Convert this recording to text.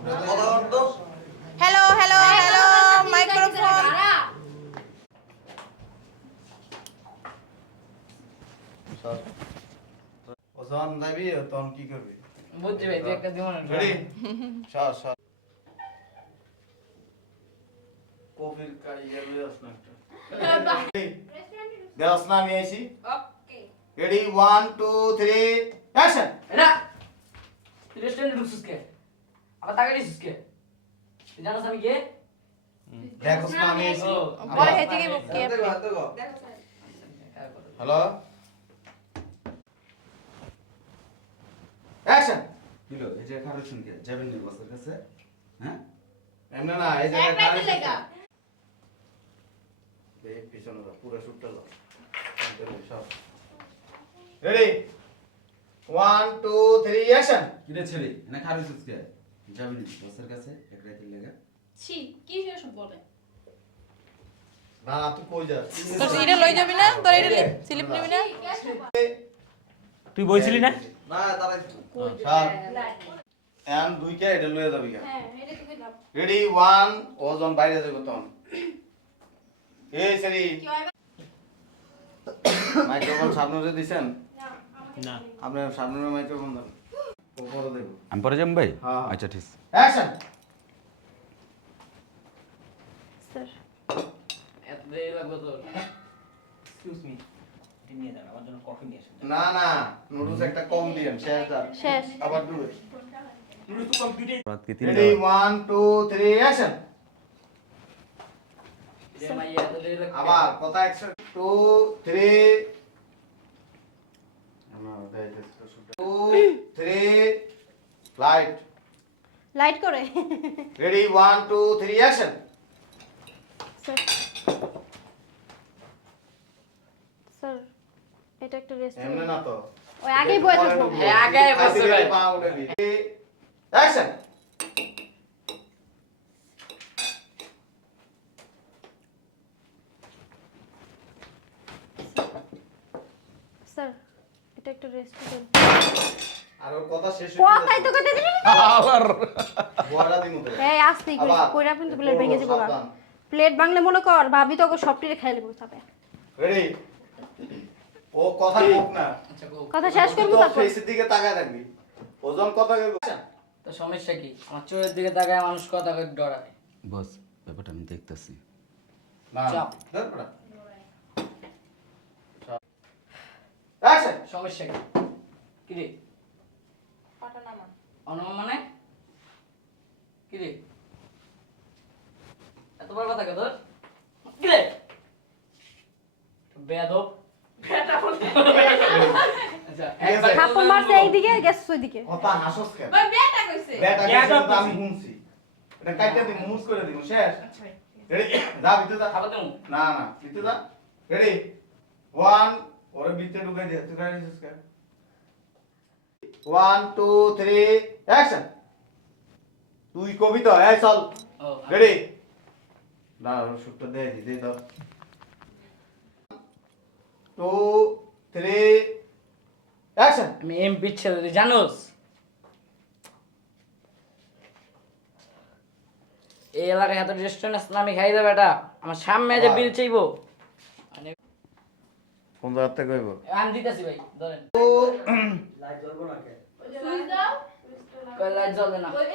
Hello hello hello microphone ওজন যাবি তখন কি করবি? বুঝছি ভাই তুই একটা দিবন রেডি সর সর। কফির কাইয়া লই আস না একটা। দেওয়াস না আমি আইছি। Okay ready one two three action এটা রেস্টুরেন্টে ঢুকছিস কে? আবার তাকে দিছিস কে তুই জানোস আমি কে দেখোস না আমি বল হেঁটে গিয়ে বুক কে হ্যালো অ্যাকশন দিল এই যে কারও শুনকে যাবেন নি বসের কাছে হ্যাঁ এমনে না এই জায়গায় একটা কি লেগা? দেখ পিছনে যা পুরো শুটটা যা ready one two three action কিরে ছেলে এনে কারও শুনকে নি বসের কাছে? এক রাতের লেগে। ছি কি এসব বলে? না তুই কই যাস? তোর এটা লই যাবি না? তোর এটা স্লিপ নিবি না? তুই বলছিলি না? না দাঁড়াই স্যার এন দুই কে এটা লয়ে যাবি হ্যাঁ এটা তুমি ভাব রেডি ওয়ান ওজন বাইরে যাবে তখন। এই সেরি মাইক্রোফোন সামনে দিছেন? না আপনার সামনে মাইক্রোফোন দেন আমি পরে যাম ভাই? হ্যাঁ। আচ্ছা ঠিক আছে। Action sir. এত দেরি লাগবে তোর? এক্সকিউজ মি নিয়ে যান আমার জন্য কফি নিয়ে আসেন। না না নুডলস একটা কম দিয়েন শেষ দার শেষ। আবার তো রাত কি তিন রেডি অ্যাকশন লাগবে। আবার কথা action two three two three light light করে ready one two three action sir এটা একটা এমনি রেস্টুরেন্ট না তো। ওই আগেই বসে হ্যাঁ, আগেই বসে ভাই। অ্যাকশন স্যার একটা রেস্টুরেন্ট আর ওর কথা শেষ কথাই তো কথা দিবি বড়া দিমু তো এই আসতে কই কইরা কিন্তু প্লেট ভেঙে যাব প্লেট ভাঙলে মনে কর ভাবি তো সব টিরে খাই লেবো তাপে রেডি ও কথা কোক না। আচ্ছা কথা শেষ করব তারপর? ফেসের দিকে তাকায় থাকবি। ওজন কথা তো সমস্যা কি? আমার চোখের দিকে তাকায় মানুষ কথা কই ডরায়। বস ব্যাপারটা আমি দেখতেছি। না সমস্যা কি? কি রে? পাটা নামান মানে? কি রে? এত বড় কথা তোর? কি রে? বেয়াদব। আচ্ছা থাপ্পড় মারছে এইদিকে গেছে ওইদিকে। কথা হাসস কেন? ভাই বেটা কইছে। বেটা বেটা গেছে তো কইছে। আমি শুনছি এটা কাইটা দি মুস করে দিমু শেষ। রেডি যা ভিতরে যা। খাবার দেবো না না ভিতরে যা। রেডি ওয়ান ওরে ভিতরে ঢুকাই দে তুই গাড়ি শেষ কর ওয়ান টু থ্রি অ্যাকশন তুই কবি তো এই চল রেডি না শুটটা দে দে দাও টু থ্রি অ্যাকশন আমি এমপি ছেলে তুই জানোস? এই এলাকায় এত রেস্টুরেন্ট আছে না আমি খাই দেবো এটা আমার সামনে যে বিল চাইব। কোন জায়গা থেকে কইব? আমি দিতেছি ভাই ধরেন। সুইচ দাও কয় লাইট জ্বলে না। ওই